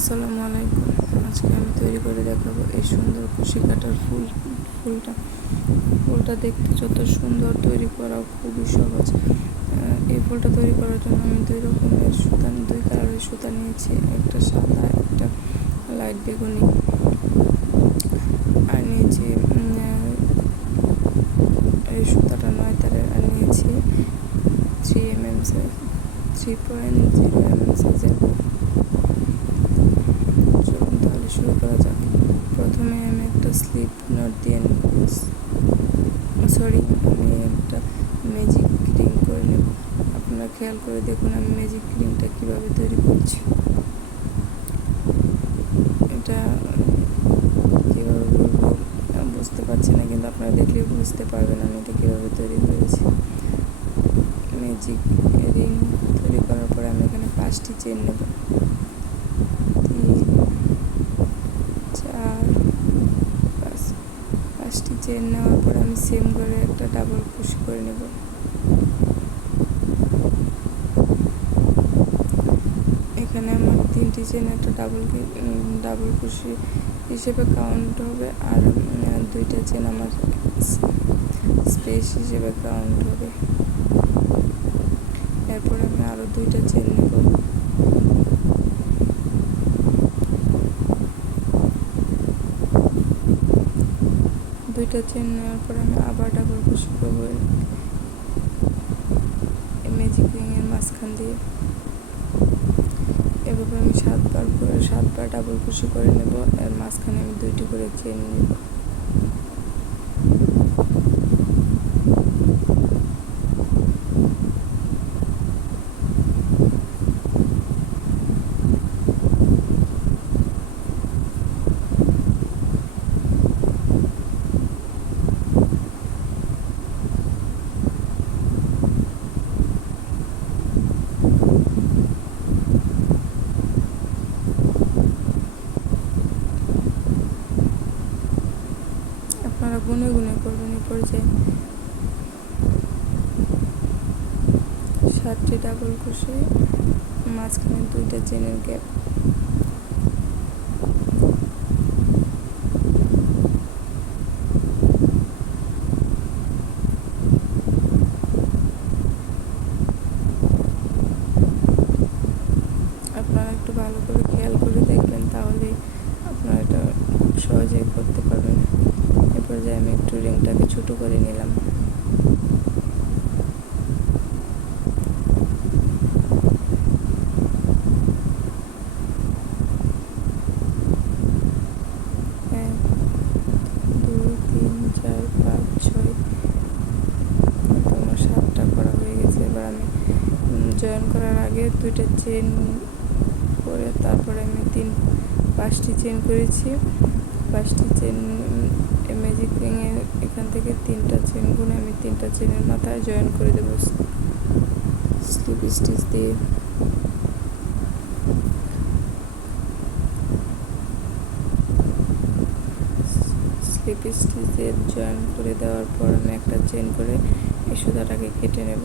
আসসালামু আলাইকুম। আজকে আমি তৈরি করে দেখাবো এই সুন্দর কুশি কাটার ফুলটা দেখতে যত সুন্দর, তৈরি করাও খুবই সহজ। এই ফুলটা তৈরি করার জন্য আমি দুই কালারের সুতা নিয়েছি, একটা সাদা, একটা লাইট বেগুনি। আর নিয়েছি এই সুতাটা 9 তারের। আর নিয়েছি 3.0 mm সাইজের। চলুন তাহলে শুরু করা যাক। প্রথমে আমি একটা স্লিপ নট দিয়ে আমি একটা ম্যাজিক রিং করে নেব। আপনারা খেয়াল করে দেখুন আমি ম্যাজিক রিংটা কীভাবে তৈরি করছি। এটা কীভাবে বলবো বুঝতে পারছি না, কিন্তু আপনারা দেখলেও বুঝতে পারবেন আমি এটা কীভাবে তৈরি করেছি। ম্যাজিক রিং তৈরি করার পরে আমি এখানে 5টি চেন নেব। 5টি চেন নেওয়ার পর আমি সেম করে একটা ডাবল ক্রোশে করে নেব। এখানে আমার 3টি চেন একটা ডাবল ক্রোশে হিসেবে কাউন্ট হবে, আর 2টা চেন আমার স্পেস হিসেবে কাউন্ট হবে। এরপর আমি আরও 2টা চেন নেব। দুইটা চেন নেওয়ার পর আমি আবার ডাবল ক্রোশে করবো ম্যাজিক রিংয়ের মাঝখান দিয়ে। এভাবে আমি 7বার ডাবল ক্রোশে করে নেব। এর মাঝখানে আমি 2টি করে চেন নেব। আপনারা গুনে গুনে করবেন। এই পর্যায়ে 7টি ডাবল ক্রোশে, মাঝখানে 2টা চেনের গ্যাপ। আপনারা একটু ভালো করে খেয়াল করে দেখবেন, তাহলে আপনারা এটা খুব সহজেই করতে পারবেন। এ পর্যায়ে আমি একটু রিংটাকে ছোটো করে নিলাম। আমার 7টা করা হয়ে গেছে। এবার আমি জয়েন করার আগে 2টা চেন করে তারপরে আমি 5টি চেন করেছি। 5টি চেন ম্যাজিক রিংয়ের এখান থেকে 3টা চেন গুনে আমি 3টা চেনের মাথায় জয়েন করে দেবো স্লিপ স্টিচ দিয়ে। স্লিপ স্টিচ দিয়ে জয়েন করে দেওয়ার পর আমি একটা চেন করে এই সুতাটাকে কেটে নেব।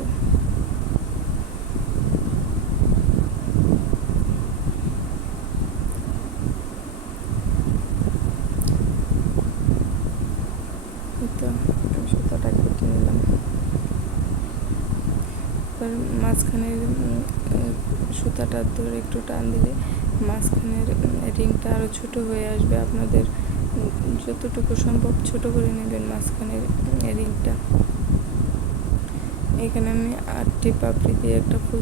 আমি সুতাটা কেটে নিলাম। এবার মাঝখানের সুতাটা ধরে একটু টান দিলে মাঝখানের রিংটা আরও ছোটো হয়ে আসবে। আপনাদের যতটুকু সম্ভব ছোট করে নেবেন মাঝখানের রিংটা। এখানে আমি 8টি পাপড়ি দিয়ে একটা ফুল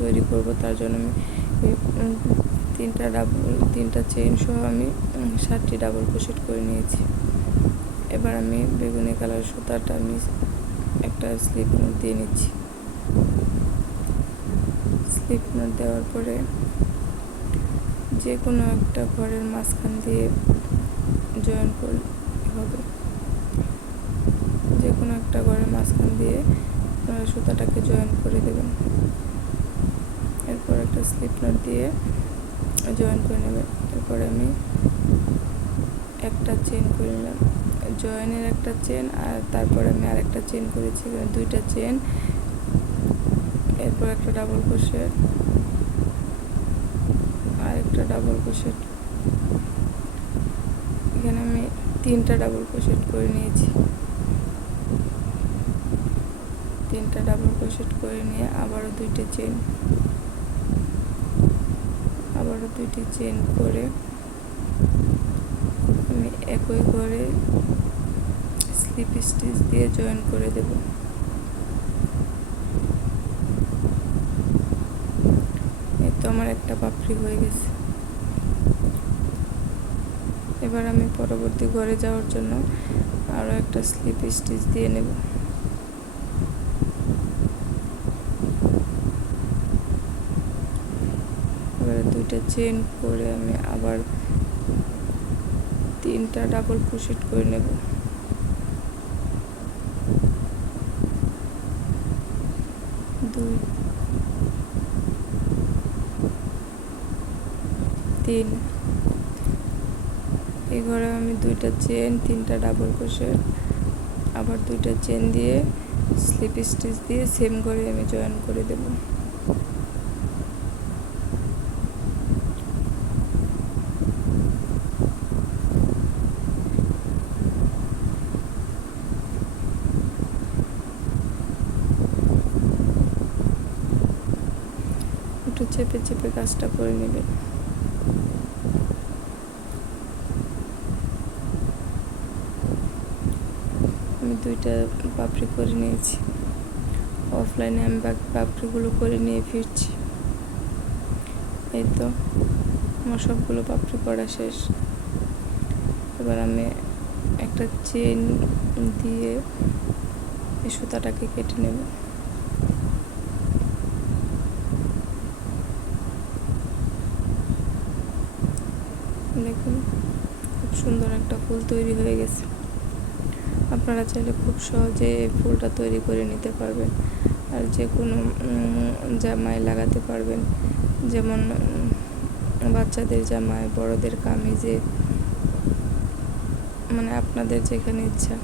তৈরি করব। তার জন্য আমি 3টা চেন সহ আমি 7টি ডাবল ক্রোশেট করে নিয়েছি। এবার আমি বেগুনি কালার সুতাটা আমি একটা স্লিপ নট দিয়ে নিচ্ছি। স্লিপ নট দেওয়ার পরে যে কোনো একটা ঘরের মাঝখান দিয়ে জয়েন করলে হবে। যে কোনো একটা ঘরের মাঝখান দিয়ে আপনারা সুতাটাকে জয়েন করে দেবেন। এরপর একটা স্লিপ নট দিয়ে জয়েন করে নেবেন। এরপরে আমি একটা চেন করে নিলাম, জয়েনের একটা চেন, আর তারপরে আমি আরেকটা চেন করেছি, 2টা চেন। এরপর একটা ডাবল ক্রোশেট, আরেকটা একটা ডাবল ক্রোশেট। এখানে আমি 3টা ডাবল ক্রোশেট করে নিয়েছি। 3টা ডাবল ক্রোশেট করে নিয়ে আবারও 2টি চেন করে আমি একই করে স্লিপ স্টিচ দিয়ে জয়েন করে দেব। এই তো আমার একটা পাপড়ি হয়ে গেছে। এবার আমি পরবর্তী ঘরে যাওয়ার জন্য আরও একটা স্লিপ স্টিচ দিয়ে নেব। এবারে 2টা চেন করে আমি আবার 3টা ডাবল ক্রোশেট করে নেব। এই ঘরে আমি 2টা চেন, 3টা ডাবল ক্রোশেট, আবার 2টা চেন দিয়ে স্লিপ স্টিচ দিয়ে সেম করে আমি জয়েন করে দেব। একটু চেপে চেপে কাজটা করে নেবেন। আমি 2টা পাপড়ি করে নিয়েছি। অফলাইনে আমি বাকি পাপড়িগুলো করে নিয়ে ফিরছি। এই তো আমার সবগুলো পাপড়ি করা শেষ। এবার আমি একটা চেন দিয়ে এই সুতাটাকে কেটে নেব। দেখুন খুব সুন্দর একটা ফুল তৈরি হয়ে গেছে। আপনারা চাইলে খুব সহজে এই ফুলটা তৈরি করে নিতে পারবেন, আর যে কোনো জামায় লাগাতে পারবেন, যেমন বাচ্চাদের জামায়, বড়দের কামিজে, মানে আপনাদের যেখানে ইচ্ছা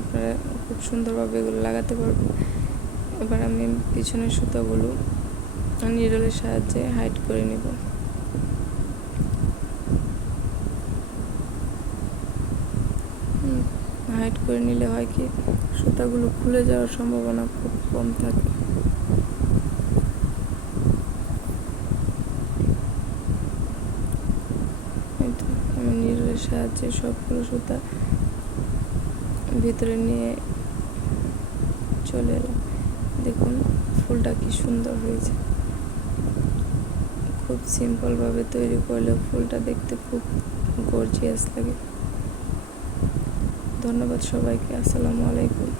আপনারা খুব সুন্দরভাবে এগুলো লাগাতে পারবেন। এবার আমি পিছনের সুতাগুলো নিডলের সাহায্যে হাইড করে নেব। হাইড করে নিলে হয় কি, সুতাগুলো খুলে যাওয়ার সম্ভাবনা খুব কম থাকে। আমি নিডলের সাহায্যে সবগুলো সুতা ভিতরে নিয়ে চলে এলাম। দেখুন ফুলটা কি সুন্দর হয়েছে। খুব সিম্পলভাবে তৈরি করলে ফুলটা দেখতে খুব গর্জিয়াস লাগে। ধন্যবাদ সবাইকে। আসসালামু আলাইকুম।